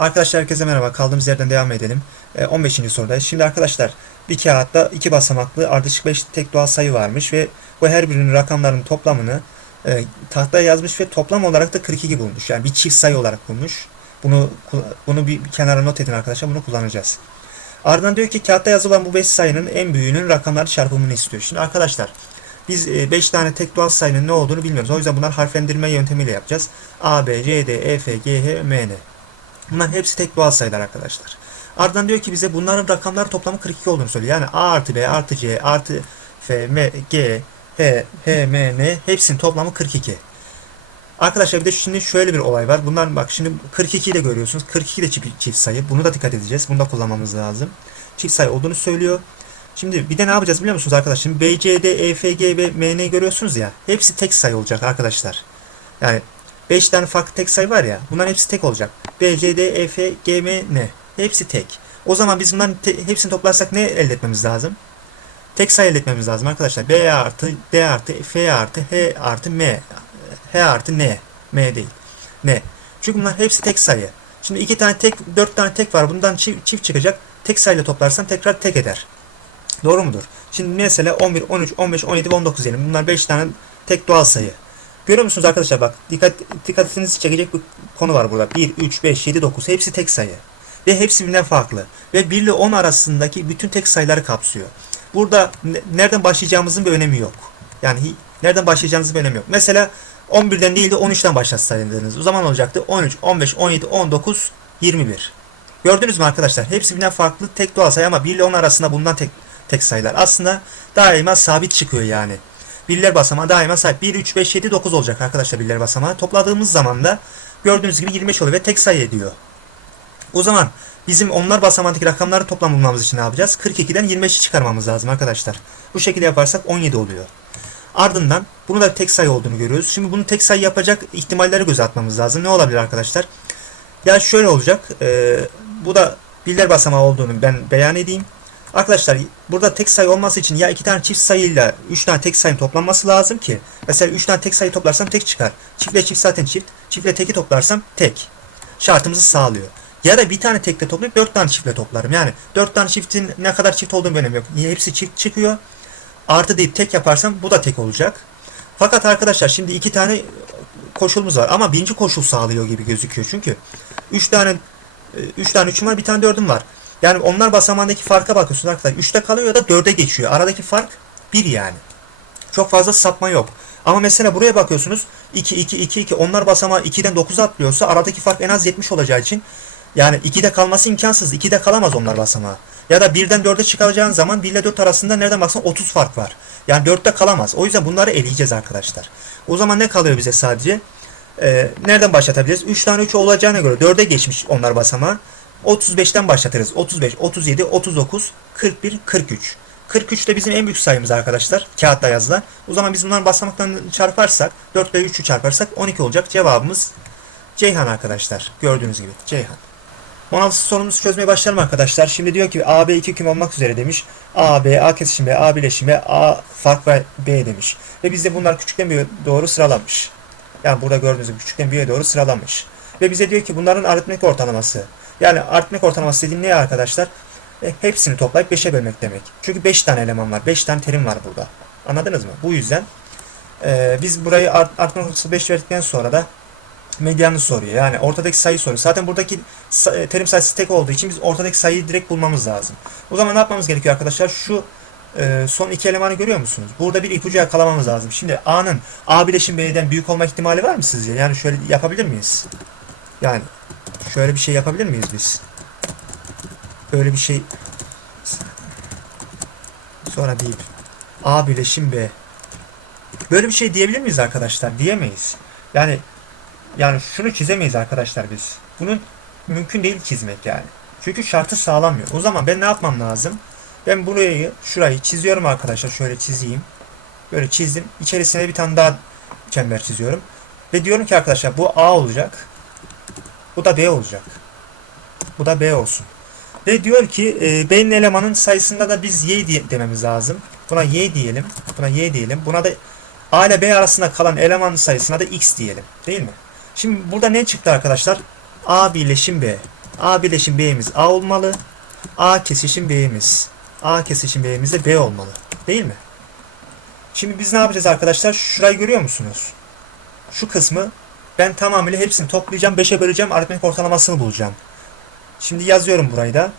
Arkadaşlar herkese merhaba. Kaldığımız yerden devam edelim. Ee, 15. sorudayız. Şimdi arkadaşlar bir kağıtta iki basamaklı ardışık 5 tek doğal sayı varmış ve bu her birinin rakamlarının toplamını e, tahtaya yazmış ve toplam olarak da 42 bulmuş. Yani bir çift sayı olarak bulmuş. Bunu bunu bir, kenara not edin arkadaşlar. Bunu kullanacağız. Ardından diyor ki kağıtta yazılan bu 5 sayının en büyüğünün rakamları çarpımını istiyor. Şimdi arkadaşlar biz 5 tane tek doğal sayının ne olduğunu bilmiyoruz. O yüzden bunlar harflendirme yöntemiyle yapacağız. A, B, C, D, E, F, G, H, M, N. Bunların hepsi tek doğal sayılar arkadaşlar. Ardından diyor ki bize bunların rakamları toplamı 42 olduğunu söylüyor. Yani A artı B artı C artı F, M, G, H, H, M, N hepsinin toplamı 42. Arkadaşlar bir de şimdi şöyle bir olay var. Bunlar bak şimdi 42'yi de görüyorsunuz. 42 de çift, çift sayı. Bunu da dikkat edeceğiz. Bunu da kullanmamız lazım. Çift sayı olduğunu söylüyor. Şimdi bir de ne yapacağız biliyor musunuz arkadaşlar? Şimdi B, C, D, E, F, G ve M, N görüyorsunuz ya. Hepsi tek sayı olacak arkadaşlar. Yani 5 tane farklı tek sayı var ya. Bunların hepsi tek olacak. B, C, D, E, F, G, M, N. Hepsi tek. O zaman biz bunların te- hepsini toplarsak ne elde etmemiz lazım? Tek sayı elde etmemiz lazım arkadaşlar. B artı, D artı, F artı, H artı, M. H artı N. M değil. N. Çünkü bunlar hepsi tek sayı. Şimdi iki tane tek, dört tane tek var. Bundan çift, çift çıkacak. Tek sayıyla toplarsan tekrar tek eder. Doğru mudur? Şimdi mesela 11, 13, 15, 17 ve 19 diyelim. Bunlar 5 tane tek doğal sayı. Görüyor musunuz arkadaşlar bak dikkat dikkatinizi çekecek bir konu var burada. 1, 3, 5, 7, 9 hepsi tek sayı. Ve hepsi birbirinden farklı. Ve 1 ile 10 arasındaki bütün tek sayıları kapsıyor. Burada ne- nereden başlayacağımızın bir önemi yok. Yani nereden başlayacağınızın bir önemi yok. Mesela 11'den değil de 13'ten başlatsaydınız. O zaman olacaktı 13, 15, 17, 19, 21. Gördünüz mü arkadaşlar? Hepsi birbirinden farklı tek doğal sayı ama 1 ile 10 arasında bulunan tek tek sayılar. Aslında daima sabit çıkıyor yani. Birler basamağı daima sahip. 1, 3, 5, 7, 9 olacak arkadaşlar birler basamağı. Topladığımız zaman da gördüğünüz gibi 25 oluyor ve tek sayı ediyor. O zaman bizim onlar basamağındaki rakamları toplam bulmamız için ne yapacağız? 42'den 25'i çıkarmamız lazım arkadaşlar. Bu şekilde yaparsak 17 oluyor. Ardından bunu da tek sayı olduğunu görüyoruz. Şimdi bunu tek sayı yapacak ihtimalleri göze atmamız lazım. Ne olabilir arkadaşlar? Ya şöyle olacak. Ee, bu da birler basamağı olduğunu ben beyan edeyim. Arkadaşlar burada tek sayı olması için ya iki tane çift sayıyla üç tane tek sayının toplanması lazım ki. Mesela üç tane tek sayı toplarsam tek çıkar. Çiftle çift zaten çift. Çiftle teki toplarsam tek. Şartımızı sağlıyor. Ya da bir tane tekle toplayıp dört tane çiftle toplarım. Yani dört tane çiftin ne kadar çift olduğunu önemi yok. Hepsi çift çıkıyor. Artı deyip tek yaparsam bu da tek olacak. Fakat arkadaşlar şimdi iki tane koşulumuz var ama birinci koşul sağlıyor gibi gözüküyor. Çünkü üç tane üç tane üçüm var bir tane dördüm var. Yani onlar basamağındaki farka bakıyorsunuz arkadaşlar. 3'te kalıyor ya da 4'e geçiyor. Aradaki fark 1 yani. Çok fazla sapma yok. Ama mesela buraya bakıyorsunuz 2 2 2 2 onlar basamağı 2'den 9'a atlıyorsa aradaki fark en az 70 olacağı için yani 2'de kalması imkansız. 2'de kalamaz onlar basamağı. Ya da 1'den 4'e çıkaracağın zaman 1 ile 4 arasında nereden baksan 30 fark var. Yani 4'te kalamaz. O yüzden bunları eleyeceğiz arkadaşlar. O zaman ne kalıyor bize sadece? Ee, nereden başlatabiliriz? 3 tane 3 olacağına göre 4'e geçmiş onlar basamağı. 35'ten başlatırız. 35, 37, 39, 41, 43. 43 de bizim en büyük sayımız arkadaşlar. Kağıtta yazılan. O zaman biz bunların basamaklarını çarparsak 4 ile 3'ü çarparsak 12 olacak. Cevabımız Ceyhan arkadaşlar. Gördüğünüz gibi Ceyhan. 16 sorumuzu çözmeye başlayalım arkadaşlar. Şimdi diyor ki A, B iki küm olmak üzere demiş. A, B, A kesişim B, A bileşim B, A fark ve B demiş. Ve bizde bunlar küçükten büyüğe doğru sıralanmış. Yani burada gördüğünüz gibi küçükten büyüğe doğru sıralanmış. Ve bize diyor ki bunların aritmetik ortalaması. Yani aritmetik ortalaması dediğim ne arkadaşlar? E, hepsini toplayıp 5'e bölmek demek. Çünkü 5 tane eleman var. 5 tane terim var burada. Anladınız mı? Bu yüzden e, biz burayı art, aritmetik ortalaması 5 verdikten sonra da medyanı soruyor. Yani ortadaki sayı soruyor. Zaten buradaki e, terim sayısı tek olduğu için biz ortadaki sayıyı direkt bulmamız lazım. O zaman ne yapmamız gerekiyor arkadaşlar? Şu e, son iki elemanı görüyor musunuz? Burada bir ipucu yakalamamız lazım. Şimdi A'nın A bileşim B'den büyük olma ihtimali var mı sizce? Yani şöyle yapabilir miyiz? Yani şöyle bir şey yapabilir miyiz biz? Böyle bir şey sonra deyip A bileşim B. Böyle bir şey diyebilir miyiz arkadaşlar? Diyemeyiz. Yani yani şunu çizemeyiz arkadaşlar biz. Bunun mümkün değil çizmek yani. Çünkü şartı sağlamıyor. O zaman ben ne yapmam lazım? Ben burayı, şurayı çiziyorum arkadaşlar. Şöyle çizeyim. Böyle çizdim. İçerisine bir tane daha çember çiziyorum. Ve diyorum ki arkadaşlar bu A olacak. Bu da B olacak. Bu da B olsun. Ve diyor ki e, B'nin elemanın sayısında da biz Y diye, dememiz lazım. Buna Y diyelim. Buna Y diyelim. Buna da A ile B arasında kalan eleman sayısına da X diyelim. Değil mi? Şimdi burada ne çıktı arkadaşlar? A birleşim B. A bileşim B'miz A olmalı. A kesişim B'miz. A kesişim B'miz de B olmalı. Değil mi? Şimdi biz ne yapacağız arkadaşlar? Şurayı görüyor musunuz? Şu kısmı ben tamamıyla hepsini toplayacağım. 5'e böleceğim. Aritmetik ortalamasını bulacağım. Şimdi yazıyorum burayı da.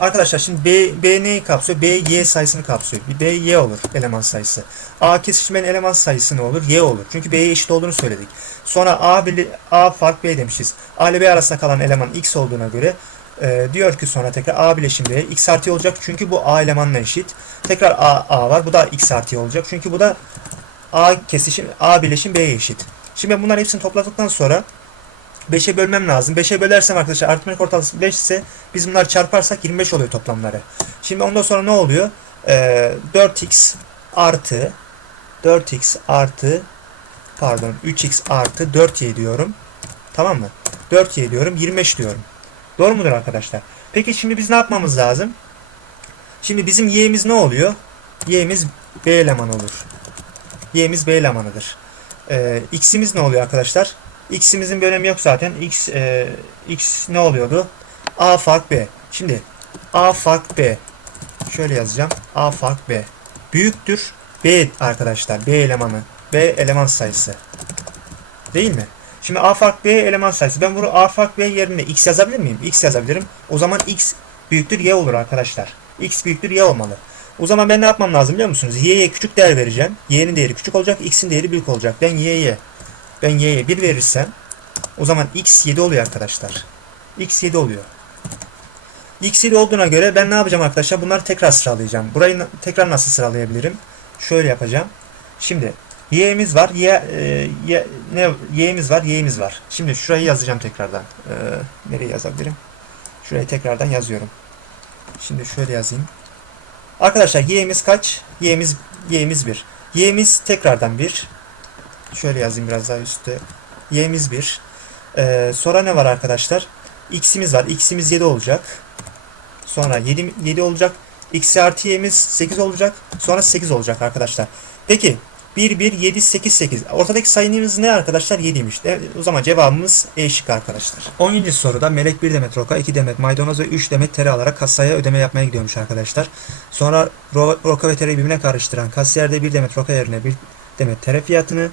Arkadaşlar şimdi B, B neyi kapsıyor? B, Y sayısını kapsıyor. Bir B, Y olur eleman sayısı. A kesişmenin eleman sayısı ne olur? Y olur. Çünkü B'ye eşit olduğunu söyledik. Sonra A, bili- A fark B demişiz. A ile B arasında kalan eleman X olduğuna göre e, diyor ki sonra tekrar A bileşim B X artı Y olacak. Çünkü bu A elemanla eşit. Tekrar A, A var. Bu da X artı Y olacak. Çünkü bu da A kesişim A bileşim B'ye eşit. Şimdi ben bunların hepsini topladıktan sonra 5'e bölmem lazım. 5'e bölersem arkadaşlar aritmetik ortalaması 5 ise biz bunları çarparsak 25 oluyor toplamları. Şimdi ondan sonra ne oluyor? Ee, 4x artı 4x artı pardon 3x artı 4y diyorum. Tamam mı? 4y diyorum 25 diyorum. Doğru mudur arkadaşlar? Peki şimdi biz ne yapmamız lazım? Şimdi bizim y'miz ne oluyor? y'miz b eleman olur. y'miz b elemanıdır. Ee, x'imiz ne oluyor arkadaşlar? X'imizin bir önemi yok zaten. X e, X ne oluyordu? A fark B. Şimdi A fark B. Şöyle yazacağım. A fark B. Büyüktür B arkadaşlar. B elemanı. B eleman sayısı. Değil mi? Şimdi A fark B eleman sayısı. Ben bunu A fark B yerine X yazabilir miyim? X yazabilirim. O zaman X büyüktür Y olur arkadaşlar. X büyüktür Y olmalı. O zaman ben ne yapmam lazım biliyor musunuz? Y'ye küçük değer vereceğim. Y'nin değeri küçük olacak. X'in değeri büyük olacak. Ben Y'ye ben y'ye 1 verirsem o zaman x 7 oluyor arkadaşlar. x 7 oluyor. x 7 olduğuna göre ben ne yapacağım arkadaşlar? Bunları tekrar sıralayacağım. Burayı tekrar nasıl sıralayabilirim? Şöyle yapacağım. Şimdi y'miz var. Y, e, y, ne y'miz var, y'miz var. Şimdi şurayı yazacağım tekrardan. Ee, nereye yazabilirim? Şurayı tekrardan yazıyorum. Şimdi şöyle yazayım. Arkadaşlar y'miz kaç? y'miz y'miz 1. y'miz tekrardan 1. Şöyle yazayım biraz daha üstte. Y'miz 1. Ee, sonra ne var arkadaşlar? X'imiz var. X'imiz 7 olacak. Sonra 7, 7 olacak. X artı Y'miz 8 olacak. Sonra 8 olacak arkadaşlar. Peki 1, 1, 7, 8, 8. Ortadaki sayımız ne arkadaşlar? 7'ymiş. E, o zaman cevabımız E şıkkı arkadaşlar. 17. soruda Melek 1 demet roka, 2 demet maydanoz ve 3 demet tere alarak kasaya ödeme yapmaya gidiyormuş arkadaşlar. Sonra ro- roka ve tereyi birbirine karıştıran kasiyer de 1 demet roka yerine 1 demet tere fiyatını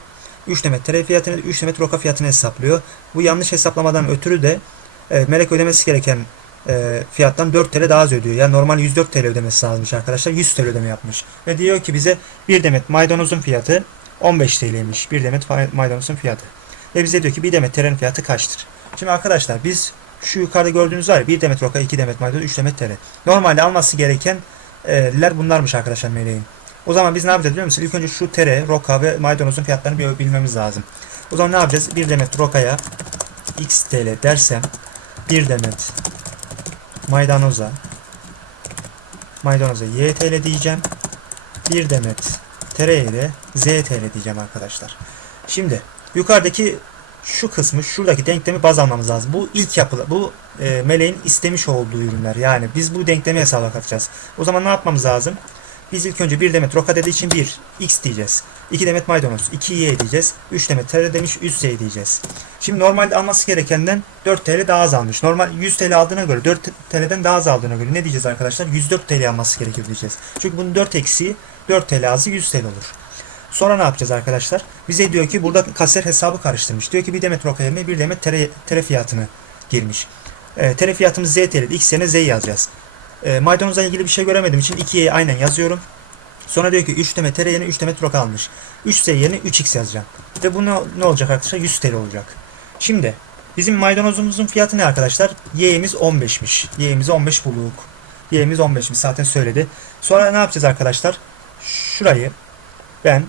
3 demet tere fiyatını 3 demet roka fiyatını hesaplıyor. Bu yanlış hesaplamadan ötürü de e, melek ödemesi gereken e, fiyattan 4 TL daha az ödüyor. Yani normal 104 TL ödemesi lazımmış arkadaşlar. 100 TL ödeme yapmış. Ve diyor ki bize 1 demet maydanozun fiyatı 15 TL'ymiş. 1 demet maydanozun fiyatı. Ve bize diyor ki 1 demet terenin fiyatı kaçtır? Şimdi arkadaşlar biz şu yukarıda gördüğünüz var ya 1 demet roka, 2 demet maydanoz, 3 demet tere. Normalde alması gereken e, bunlarmış arkadaşlar meleğin. O zaman biz ne yapacağız biliyor musunuz? İlk önce şu tere, roka ve maydanozun fiyatlarını bir bilmemiz lazım. O zaman ne yapacağız? 1 demet rokaya x TL dersem 1 demet maydanoza maydanoza y TL diyeceğim. 1 demet tereye de z TL diyeceğim arkadaşlar. Şimdi yukarıdaki şu kısmı şuradaki denklemi baz almamız lazım. Bu ilk yapılı bu e, meleğin istemiş olduğu ürünler. Yani biz bu denklemi hesaba katacağız. O zaman ne yapmamız lazım? Biz ilk önce 1 demet roka dediği için 1 x diyeceğiz. 2 demet maydanoz 2 y diyeceğiz. 3 demet tere demiş 3 z diyeceğiz. Şimdi normalde alması gerekenden 4 TL daha az almış. Normal 100 TL aldığına göre 4 TL'den daha az aldığına göre ne diyeceğiz arkadaşlar? 104 TL alması gerekir diyeceğiz. Çünkü bunun 4 eksiği 4 TL azı 100 TL olur. Sonra ne yapacağız arkadaşlar? Bize diyor ki burada kasiyer hesabı karıştırmış. Diyor ki bir demet roka yerine bir demet tere, tere fiyatını girmiş. E, tere fiyatımız Z TL. X yerine Z yazacağız. E, maydanozla ilgili bir şey göremediğim için 2'ye aynen yazıyorum. Sonra diyor ki 3 demet tere yerine 3 demet roka almış. 3 Z yerine 3X yazacağım. Ve bu ne, ne olacak arkadaşlar? 100 TL olacak. Şimdi bizim maydanozumuzun fiyatı ne arkadaşlar? Y'miz 15'miş. Y'miz 15 bulduk. Y'miz 15'miş zaten söyledi. Sonra ne yapacağız arkadaşlar? Şurayı ben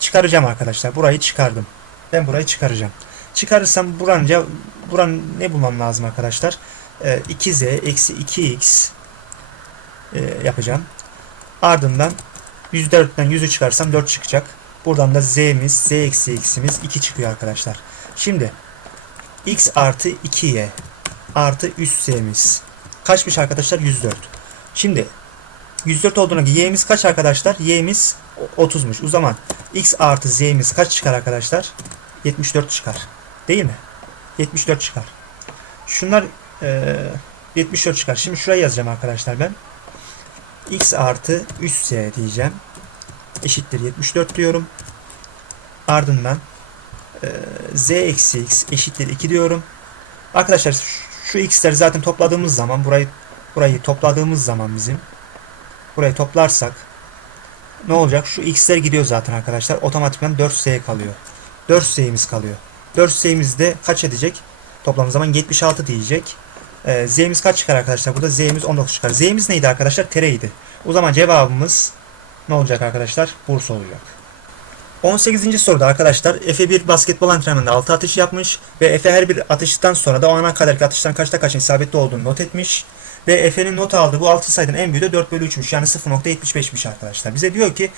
çıkaracağım arkadaşlar. Burayı çıkardım. Ben burayı çıkaracağım. Çıkarırsam buranın, buranın ne bulmam lazım arkadaşlar? Ee, 2z eksi 2x e, yapacağım. Ardından 104'ten 100'ü çıkarsam 4 çıkacak. Buradan da z'miz, z eksi x'imiz 2 çıkıyor arkadaşlar. Şimdi x artı 2y artı üst z'miz kaçmış arkadaşlar? 104. Şimdi 104 olduğuna göre y'miz kaç arkadaşlar? Y'miz 30'muş. O zaman x artı z'miz kaç çıkar arkadaşlar? 74 çıkar. Değil mi? 74 çıkar. Şunlar e, 74 çıkar. Şimdi şuraya yazacağım arkadaşlar ben. x artı 3z diyeceğim. Eşittir 74 diyorum. Ardından e, z eksi x eşittir 2 diyorum. Arkadaşlar şu, x'leri zaten topladığımız zaman burayı burayı topladığımız zaman bizim burayı toplarsak ne olacak? Şu x'ler gidiyor zaten arkadaşlar. Otomatikman 4z kalıyor. 4z'imiz kalıyor. 4z'imiz de kaç edecek? Toplam zaman 76 diyecek. Ee, z'imiz kaç çıkar arkadaşlar? Burada z'imiz 19 çıkar. Z'imiz neydi arkadaşlar? Tereydi. O zaman cevabımız ne olacak arkadaşlar? Bursa olacak. 18. soruda arkadaşlar Efe bir basketbol antrenmanında 6 atış yapmış ve Efe her bir atıştan sonra da o ana kadarki atıştan kaçta kaçın isabetli olduğunu not etmiş. Ve Efe'nin not aldığı bu 6 sayının en büyüğü de 4 bölü 3'müş. Yani 0.75'miş arkadaşlar. Bize diyor ki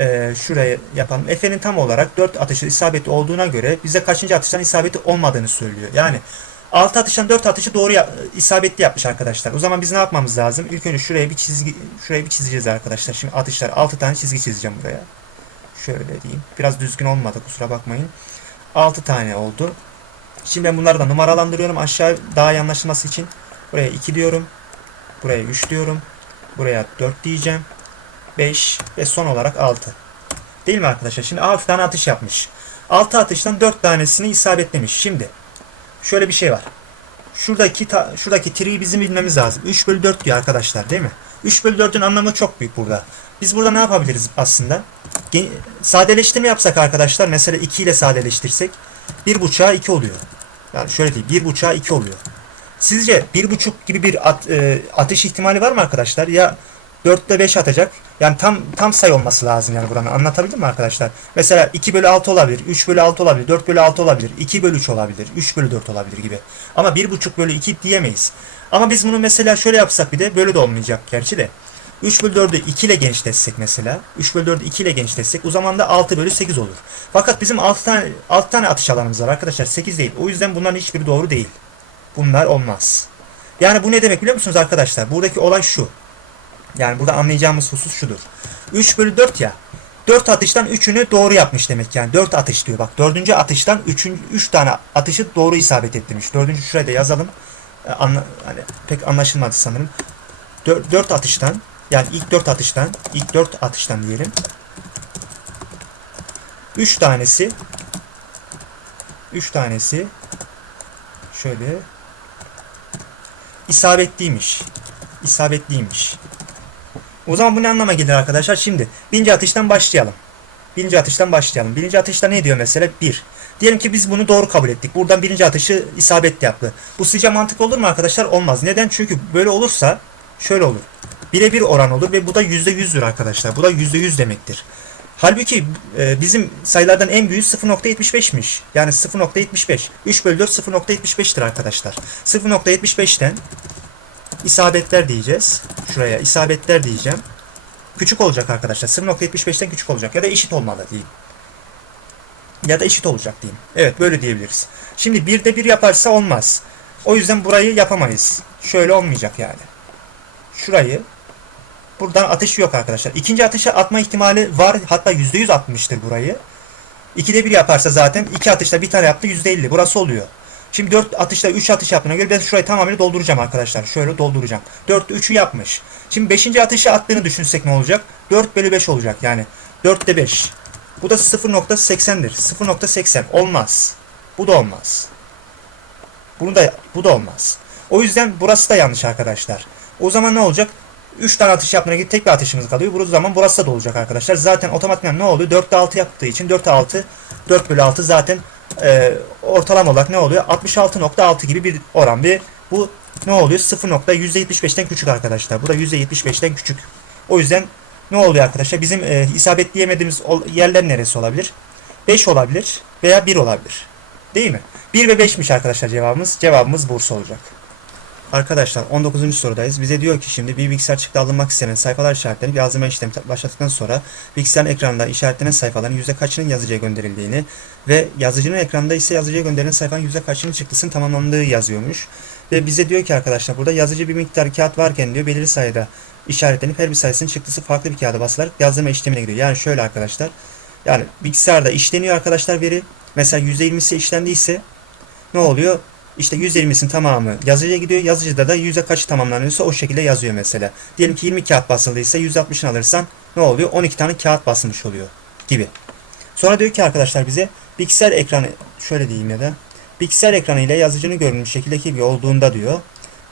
e, şuraya yapalım. Efe'nin tam olarak 4 atışı isabetli olduğuna göre bize kaçıncı atıştan isabetli olmadığını söylüyor. Yani 6 atıştan 4 atışı doğru isabetli yapmış arkadaşlar. O zaman biz ne yapmamız lazım? İlk önce şuraya bir çizgi şuraya bir çizeceğiz arkadaşlar. Şimdi atışlar 6 tane çizgi çizeceğim buraya. Şöyle diyeyim. Biraz düzgün olmadı kusura bakmayın. 6 tane oldu. Şimdi ben bunları da numaralandırıyorum aşağı daha iyi anlaşılması için. Buraya 2 diyorum. Buraya 3 diyorum. Buraya 4 diyeceğim. 5 ve son olarak 6. Değil mi arkadaşlar? Şimdi 6 tane atış yapmış. 6 atıştan 4 tanesini isabetlemiş. Şimdi şöyle bir şey var. Şuradaki ta, şuradaki triyi bizim bilmemiz lazım. 3 bölü 4 diyor arkadaşlar değil mi? 3 bölü 4'ün anlamı çok büyük burada. Biz burada ne yapabiliriz aslında? Gen- Sadeleştirme yapsak arkadaşlar mesela 2 ile sadeleştirsek 1.5'a 2 oluyor. Yani şöyle diyeyim 1.5'a 2 oluyor. Sizce 1.5 gibi bir at, e, atış ihtimali var mı arkadaşlar? Ya 4 ile 5 atacak. Yani tam tam sayı olması lazım yani buranın. Anlatabildim mi arkadaşlar? Mesela 2 bölü 6 olabilir, 3 bölü 6 olabilir, 4 bölü 6 olabilir, 2 bölü 3 olabilir, 3 bölü 4 olabilir gibi. Ama 1.5 bölü 2 diyemeyiz. Ama biz bunu mesela şöyle yapsak bir de böyle de olmayacak gerçi de. 3 bölü 4'ü 2 ile genişletsek mesela. 3 bölü 4'ü 2 ile genişletsek o zaman da 6 bölü 8 olur. Fakat bizim 6 tane 6 tane atış alanımız var arkadaşlar. 8 değil. O yüzden bunların hiçbiri doğru değil. Bunlar olmaz. Yani bu ne demek biliyor musunuz arkadaşlar? Buradaki olay şu. Yani burada anlayacağımız husus şudur. 3 bölü 4 ya. 4 atıştan 3'ünü doğru yapmış demek yani. 4 atış diyor bak. 4. atıştan 3. 3 tane atışı doğru isabet ettirmiş. 4. şuraya da yazalım. Ee, Anla, hani pek anlaşılmadı sanırım. 4, 4 atıştan yani ilk 4 atıştan ilk 4 atıştan diyelim. 3 tanesi 3 tanesi şöyle isabetliymiş. İsabetliymiş. O zaman bu ne anlama gelir arkadaşlar? Şimdi birinci atıştan başlayalım. Birinci atıştan başlayalım. Birinci atışta ne diyor mesela? 1. Diyelim ki biz bunu doğru kabul ettik. Buradan birinci atışı isabetli yaptı. Bu sizce mantıklı olur mu arkadaşlar? Olmaz. Neden? Çünkü böyle olursa şöyle olur. Birebir oran olur ve bu da %100'dür arkadaşlar. Bu da %100 demektir. Halbuki e, bizim sayılardan en büyüğü 0.75'miş. Yani 0.75. 3 bölü 4 0.75'tir arkadaşlar. 0.75'ten isabetler diyeceğiz. Şuraya isabetler diyeceğim. Küçük olacak arkadaşlar. 0.75'ten küçük olacak. Ya da eşit olmalı diyeyim. Ya da eşit olacak diyeyim. Evet böyle diyebiliriz. Şimdi 1'de 1 yaparsa olmaz. O yüzden burayı yapamayız. Şöyle olmayacak yani. Şurayı buradan atış yok arkadaşlar. İkinci atışa atma ihtimali var. Hatta %100 atmıştır burayı. 2'de 1 yaparsa zaten 2 atışta bir tane yaptı %50. Burası oluyor. Şimdi 4 atışta 3 atış yaptığına göre ben şurayı tamamıyla dolduracağım arkadaşlar. Şöyle dolduracağım. 4'te 3'ü yapmış. Şimdi 5. atışı attığını düşünsek ne olacak? 4 bölü 5 olacak yani. 4'te 5. Bu da 0.80'dir. 0.80 olmaz. Bu da olmaz. Bunu da bu da olmaz. O yüzden burası da yanlış arkadaşlar. O zaman ne olacak? 3 tane atış yapmaya gidip tek bir atışımız kalıyor. Bu zaman burası da olacak arkadaşlar. Zaten otomatikman ne oluyor? 4'te 6 yaptığı için 4'te 6 4 bölü 6 zaten e, ortalama olarak ne oluyor? 66.6 gibi bir oran ve bu ne oluyor? 0.175'ten küçük arkadaşlar. Bu da %75'ten küçük. O yüzden ne oluyor arkadaşlar? Bizim e, isabetleyemediğimiz yerler neresi olabilir? 5 olabilir veya 1 olabilir. Değil mi? 1 ve 5'miş arkadaşlar cevabımız. Cevabımız Bursa olacak. Arkadaşlar 19. sorudayız. Bize diyor ki şimdi bir bilgisayar çıktı alınmak istenen sayfalar işaretlenip yazılma işlemi başlattıktan sonra bilgisayarın ekranında işaretlenen sayfaların yüzde kaçının yazıcıya gönderildiğini ve yazıcının ekranda ise yazıcıya gönderilen sayfanın yüzde kaçının çıktısının tamamlandığı yazıyormuş. Ve bize diyor ki arkadaşlar burada yazıcı bir miktar kağıt varken diyor belirli sayıda işaretlenip her bir sayısının çıktısı farklı bir kağıda basılarak yazılma işlemine giriyor. Yani şöyle arkadaşlar. Yani bilgisayarda işleniyor arkadaşlar veri. Mesela %20'si işlendiyse ne oluyor? İşte 120'sin tamamı yazıcıya gidiyor. Yazıcıda da yüzde kaçı tamamlanıyorsa o şekilde yazıyor mesela. Diyelim ki 20 kağıt basıldıysa %60'ını alırsan ne oluyor? 12 tane kağıt basılmış oluyor gibi. Sonra diyor ki arkadaşlar bize bilgisayar ekranı şöyle diyeyim ya da bilgisayar ekranı ile yazıcının görünümlü şekildeki gibi olduğunda diyor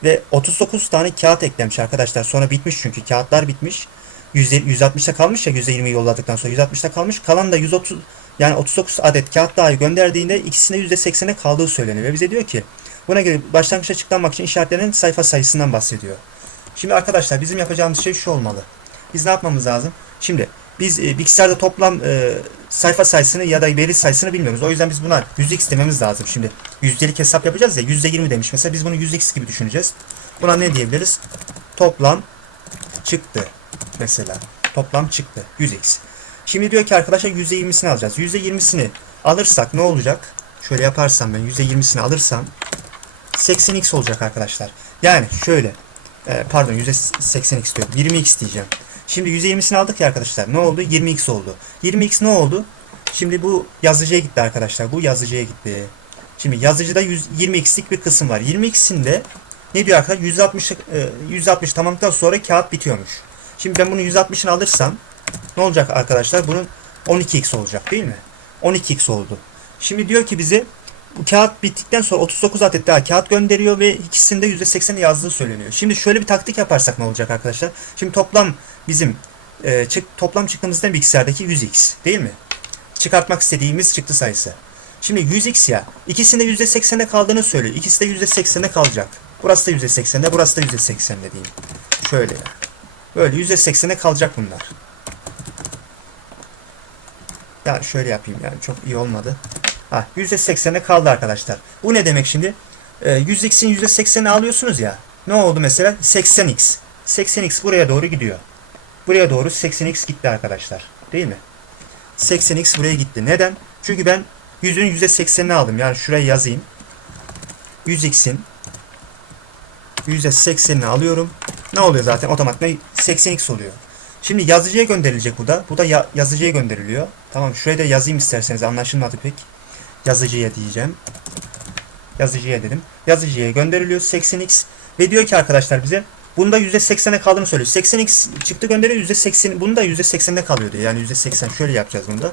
ve 39 tane kağıt eklemiş arkadaşlar. Sonra bitmiş çünkü kağıtlar bitmiş. 160'ta kalmış ya %20 yolladıktan sonra 160'ta kalmış. Kalan da 130 yani 39 adet kağıt dahi gönderdiğinde ikisinde %80'e kaldığı söyleniyor. Ve bize diyor ki buna göre başlangıç açıklanmak için işaretlenen sayfa sayısından bahsediyor. Şimdi arkadaşlar bizim yapacağımız şey şu olmalı. Biz ne yapmamız lazım? Şimdi biz e, bilgisayarda toplam e, sayfa sayısını ya da veri sayısını bilmiyoruz. O yüzden biz buna %x dememiz lazım. Şimdi yüzdelik hesap yapacağız ya %20 demiş. Mesela biz bunu %x gibi düşüneceğiz. Buna ne diyebiliriz? Toplam çıktı mesela. Toplam çıktı 100x. Şimdi diyor ki arkadaşlar %20'sini alacağız. %20'sini alırsak ne olacak? Şöyle yaparsam ben %20'sini alırsam 80x olacak arkadaşlar. Yani şöyle e, pardon %80x diyorum. 20x diyeceğim. Şimdi %20'sini aldık ya arkadaşlar. Ne oldu? 20x oldu. 20x ne oldu? Şimdi bu yazıcıya gitti arkadaşlar. Bu yazıcıya gitti. Şimdi yazıcıda 120x'lik bir kısım var. 20x'in de ne diyor arkadaşlar? 160 e, 160 tamamladıktan sonra kağıt bitiyormuş. Şimdi ben bunu 160'ını alırsam ne olacak arkadaşlar? Bunun 12x olacak değil mi? 12x oldu. Şimdi diyor ki bize bu kağıt bittikten sonra 39 adet daha kağıt gönderiyor ve ikisinde %80 yazdığı söyleniyor. Şimdi şöyle bir taktik yaparsak ne olacak arkadaşlar? Şimdi toplam bizim e, çık, toplam çıktığımızdan bilgisayardaki 100x değil mi? Çıkartmak istediğimiz çıktı sayısı. Şimdi 100x ya ikisinde %80'de kaldığını söylüyor. İkisi de %80'de kalacak. Burası da %80'de burası da %80'de diyeyim. Şöyle ya. Böyle %80'e kalacak bunlar. Ya şöyle yapayım yani çok iyi olmadı. Ha %80'e kaldı arkadaşlar. Bu ne demek şimdi? Ee, 100x'in %80'ini alıyorsunuz ya. Ne oldu mesela? 80x. 80x buraya doğru gidiyor. Buraya doğru 80x gitti arkadaşlar. Değil mi? 80x buraya gitti. Neden? Çünkü ben 100'ün %80'ini aldım. Yani şuraya yazayım. 100x'in %80'ini alıyorum. Ne oluyor zaten otomatikman 80x oluyor. Şimdi yazıcıya gönderilecek bu da. Bu da ya- yazıcıya gönderiliyor. Tamam şuraya da yazayım isterseniz anlaşılmadı pek. Yazıcıya diyeceğim. Yazıcıya dedim. Yazıcıya gönderiliyor 80x ve diyor ki arkadaşlar bize bunda %80'e kaldığını söylüyor. 80x çıktı gönderiyor %80 bunda %80'de kalıyor diyor. Yani %80 şöyle yapacağız bunda.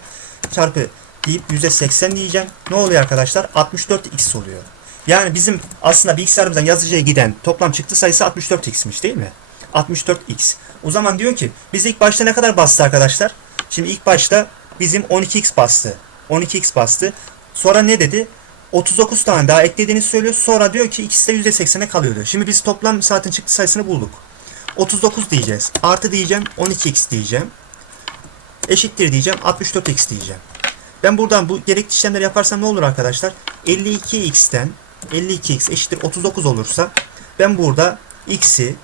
Çarpı deyip %80 diyeceğim. Ne oluyor arkadaşlar? 64x oluyor. Yani bizim aslında bilgisayarımızdan yazıcıya giden toplam çıktı sayısı 64x'miş değil mi? 64x. O zaman diyor ki biz ilk başta ne kadar bastı arkadaşlar? Şimdi ilk başta bizim 12x bastı. 12x bastı. Sonra ne dedi? 39 tane daha eklediğini söylüyor. Sonra diyor ki ikisi de %80'e kalıyor diyor. Şimdi biz toplam saatin çıktı sayısını bulduk. 39 diyeceğiz. Artı diyeceğim 12x diyeceğim. Eşittir diyeceğim 64x diyeceğim. Ben buradan bu gerekli işlemleri yaparsam ne olur arkadaşlar? 52x'ten 52x eşittir 39 olursa ben burada x'i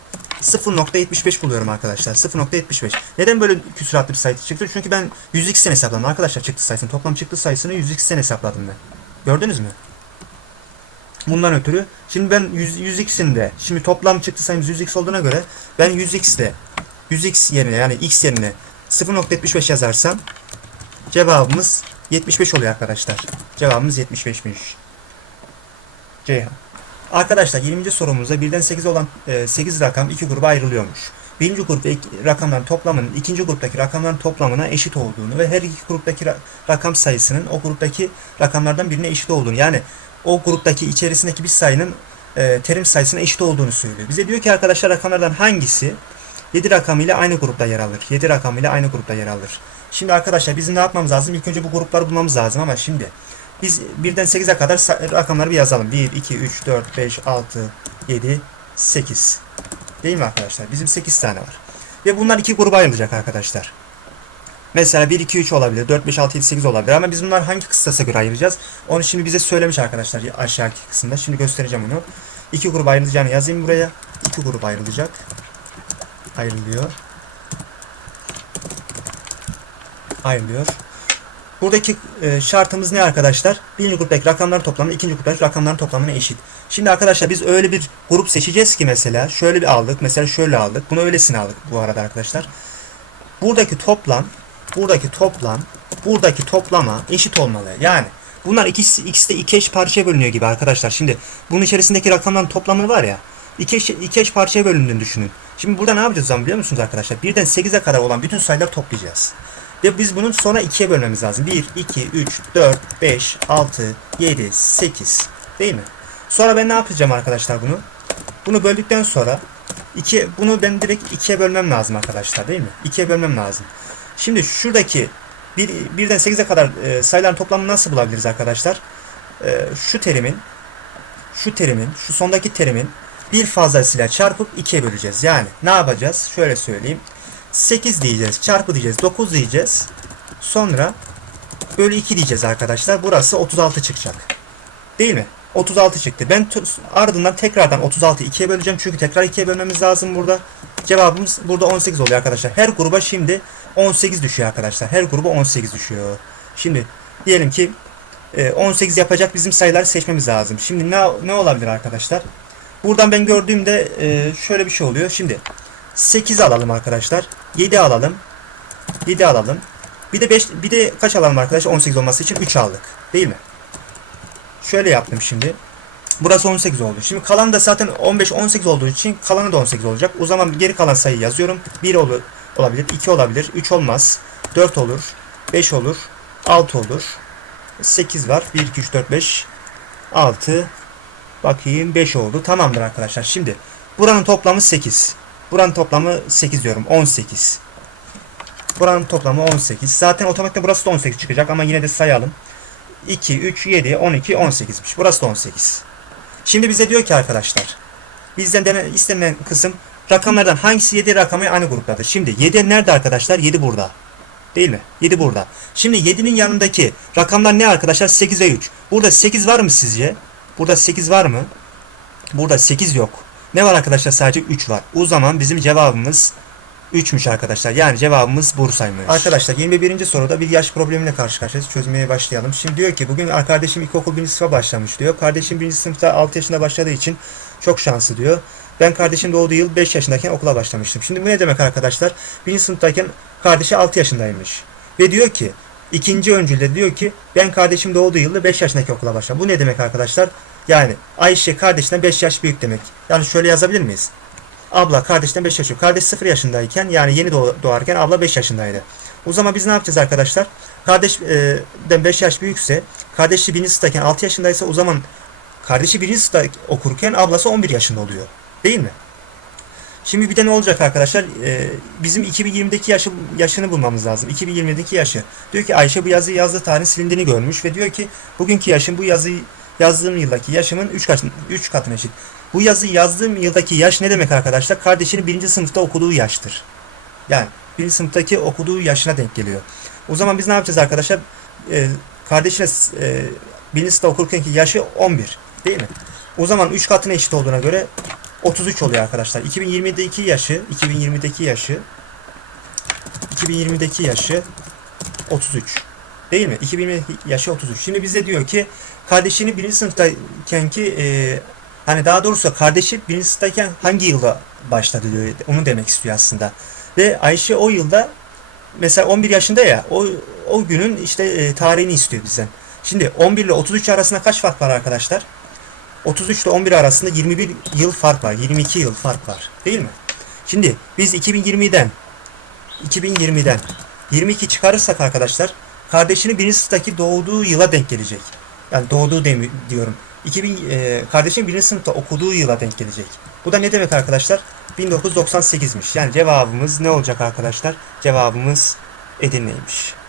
0.75 buluyorum arkadaşlar. 0.75. Neden böyle küsuratlı bir sayı çıktı? Çünkü ben 100x'ten hesapladım arkadaşlar çıktı sayısını. Toplam çıktı sayısını 100x'ten hesapladım ben. Gördünüz mü? Bundan ötürü şimdi ben 100, 100x'in de şimdi toplam çıktı sayımız 100x olduğuna göre ben 100x'de 100x yerine yani x yerine 0.75 yazarsam cevabımız 75 oluyor arkadaşlar. Cevabımız 75'miş. Ceyhan. Arkadaşlar 20. sorumuzda birden 8 olan e, 8 rakam iki gruba ayrılıyormuş. Birinci gruptaki rakamların toplamının ikinci gruptaki rakamların toplamına eşit olduğunu ve her iki gruptaki ra- rakam sayısının o gruptaki rakamlardan birine eşit olduğunu yani o gruptaki içerisindeki bir sayının e, terim sayısına eşit olduğunu söylüyor. Bize diyor ki arkadaşlar rakamlardan hangisi 7 rakamıyla aynı grupta yer alır? 7 rakamıyla aynı grupta yer alır. Şimdi arkadaşlar bizim ne yapmamız lazım? İlk önce bu grupları bulmamız lazım ama şimdi biz birden 8'e kadar rakamları bir yazalım. 1, 2, 3, 4, 5, 6, 7, 8. Değil mi arkadaşlar? Bizim 8 tane var. Ve bunlar iki gruba ayrılacak arkadaşlar. Mesela 1, 2, 3 olabilir. 4, 5, 6, 7, 8 olabilir. Ama biz bunlar hangi kıstasa göre ayıracağız? Onu şimdi bize söylemiş arkadaşlar aşağıki kısımda. Şimdi göstereceğim onu. İki gruba ayrılacağını yazayım buraya. İki gruba ayrılacak. Ayrılıyor. Ayrılıyor. Buradaki e, şartımız ne arkadaşlar? Birinci gruptaki rakamların toplamı ikinci gruptaki rakamların toplamına eşit. Şimdi arkadaşlar biz öyle bir grup seçeceğiz ki mesela şöyle bir aldık. Mesela şöyle aldık. Bunu öylesine aldık bu arada arkadaşlar. Buradaki toplam buradaki toplam buradaki toplama eşit olmalı. Yani Bunlar ikisi, ikisi de iki eş parçaya bölünüyor gibi arkadaşlar. Şimdi bunun içerisindeki rakamların toplamı var ya. iki eş, iki eş parçaya bölündüğünü düşünün. Şimdi burada ne yapacağız zaman biliyor musunuz arkadaşlar? Birden 8'e kadar olan bütün sayıları toplayacağız. Ve biz bunun sonra ikiye bölmemiz lazım. 1, 2, 3, 4, 5, 6, 7, 8. Değil mi? Sonra ben ne yapacağım arkadaşlar bunu? Bunu böldükten sonra iki, bunu ben direkt ikiye bölmem lazım arkadaşlar değil mi? İkiye bölmem lazım. Şimdi şuradaki bir, birden 8'e kadar e, sayıların toplamını nasıl bulabiliriz arkadaşlar? E, şu terimin şu terimin, şu sondaki terimin bir fazlasıyla çarpıp ikiye böleceğiz. Yani ne yapacağız? Şöyle söyleyeyim. 8 diyeceğiz, çarpı diyeceğiz, 9 diyeceğiz. Sonra bölü 2 diyeceğiz arkadaşlar. Burası 36 çıkacak. Değil mi? 36 çıktı. Ben ardından tekrardan 36 ikiye böleceğim. Çünkü tekrar ikiye bölmemiz lazım burada. Cevabımız burada 18 oluyor arkadaşlar. Her gruba şimdi 18 düşüyor arkadaşlar. Her gruba 18 düşüyor. Şimdi diyelim ki e, 18 yapacak bizim sayıları seçmemiz lazım. Şimdi ne, ne olabilir arkadaşlar? Buradan ben gördüğümde e, şöyle bir şey oluyor. Şimdi 8 alalım arkadaşlar. 7 alalım. 7 alalım. Bir de 5 bir de kaç alalım arkadaşlar? 18 olması için 3 aldık. Değil mi? Şöyle yaptım şimdi. Burası 18 oldu. Şimdi kalan da zaten 15 18 olduğu için kalanı da 18 olacak. O zaman geri kalan sayıyı yazıyorum. 1 olur olabilir, 2 olabilir, 3 olmaz, 4 olur, 5 olur, 6 olur. 8 var. 1 2 3 4 5 6 bakayım 5 oldu. Tamamdır arkadaşlar. Şimdi buranın toplamı 8. Buranın toplamı 8 diyorum. 18. Buranın toplamı 18. Zaten otomatikte burası da 18 çıkacak ama yine de sayalım. 2, 3, 7, 12, 18'miş. Burası da 18. Şimdi bize diyor ki arkadaşlar. Bizden dene, istenilen kısım rakamlardan hangisi 7 rakamı aynı gruptadır. Şimdi 7 nerede arkadaşlar? 7 burada. Değil mi? 7 burada. Şimdi 7'nin yanındaki rakamlar ne arkadaşlar? 8 ve 3. Burada 8 var mı sizce? Burada 8 var mı? Burada 8 yok. Ne var arkadaşlar? Sadece 3 var. O zaman bizim cevabımız 3'müş arkadaşlar. Yani cevabımız Bursa'ymış. Arkadaşlar 21. soruda bir yaş problemiyle karşı karşıyayız. Çözmeye başlayalım. Şimdi diyor ki bugün kardeşim ilkokul 1. sınıfa başlamış diyor. Kardeşim 1. sınıfta 6 yaşında başladığı için çok şanslı diyor. Ben kardeşim doğduğu yıl 5 yaşındayken okula başlamıştım. Şimdi bu ne demek arkadaşlar? 1. sınıftayken kardeşi 6 yaşındaymış. Ve diyor ki ikinci öncülde diyor ki ben kardeşim doğduğu yılda 5 yaşındaki okula başladım. Bu ne demek arkadaşlar? Yani Ayşe kardeşinden 5 yaş büyük demek. Yani şöyle yazabilir miyiz? Abla kardeşten 5 yaş büyük. Kardeş 0 yaşındayken yani yeni doğ- doğarken abla 5 yaşındaydı. O zaman biz ne yapacağız arkadaşlar? Kardeşden 5 yaş büyükse kardeşi 1. sınıftayken 6 yaşındaysa o zaman kardeşi 1. sınıfta okurken ablası 11 yaşında oluyor. Değil mi? Şimdi bir de ne olacak arkadaşlar? Ee, bizim 2020'deki yaşı, yaşını bulmamız lazım. 2020'deki yaşı. Diyor ki Ayşe bu yazıyı yazdığı tarihin silindiğini görmüş ve diyor ki bugünkü yaşım bu yazıyı yazdığım yıldaki yaşımın 3 katına, 3 katına eşit. Bu yazıyı yazdığım yıldaki yaş ne demek arkadaşlar? Kardeşinin birinci sınıfta okuduğu yaştır. Yani birinci sınıftaki okuduğu yaşına denk geliyor. O zaman biz ne yapacağız arkadaşlar? Ee, kardeşine e, birinci sınıfta okurkenki yaşı 11 değil mi? O zaman 3 katına eşit olduğuna göre 33 oluyor arkadaşlar. 2020'deki yaşı, 2020'deki yaşı 2020'deki yaşı 33. Değil mi? 2020 yaşı 33. Şimdi bize diyor ki kardeşini birinci sınıftayken ki e, hani daha doğrusu kardeşi birinci sınıftayken hangi yılda başladı diyor. Onu demek istiyor aslında. Ve Ayşe o yılda mesela 11 yaşında ya o o günün işte e, tarihini istiyor bizden. Şimdi 11 ile 33 arasında kaç fark var arkadaşlar? 33 ile 11 arasında 21 yıl fark var. 22 yıl fark var. Değil mi? Şimdi biz 2020'den 2020'den 22 çıkarırsak arkadaşlar kardeşinin birinci sınıftaki doğduğu yıla denk gelecek. Yani doğduğu demi, diyorum. 2000 e, kardeşin birinci sınıfta okuduğu yıla denk gelecek. Bu da ne demek arkadaşlar? 1998'miş. Yani cevabımız ne olacak arkadaşlar? Cevabımız Edirne'ymiş.